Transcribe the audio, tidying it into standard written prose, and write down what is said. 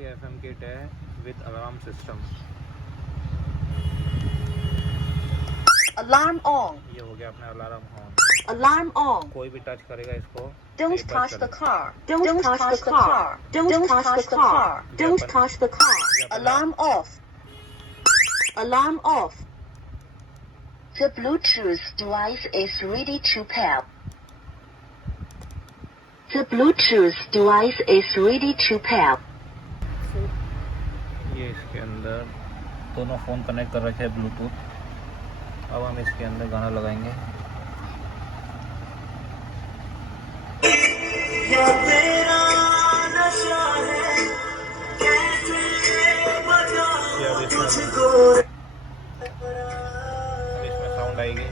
ये FM kit है with alarm system. Alarm on. ये हो गया अपना अलार्म ऑन। Alarm on. कोई भी टच करेगा इसको Don't एक बार touch the चलेगा। car. Don't touch the car. Don't touch the car. Don't touch the car. Alarm off. Alarm off. The Bluetooth device is ready to pair. The Bluetooth device is ready to pair. ये इसके अंदर दोनों phone connect कर रखे हैं ब्लूटूथ। अब हम इसके अंदर गाना लगाएंगे। ये अब इसमें साउंड आएगी।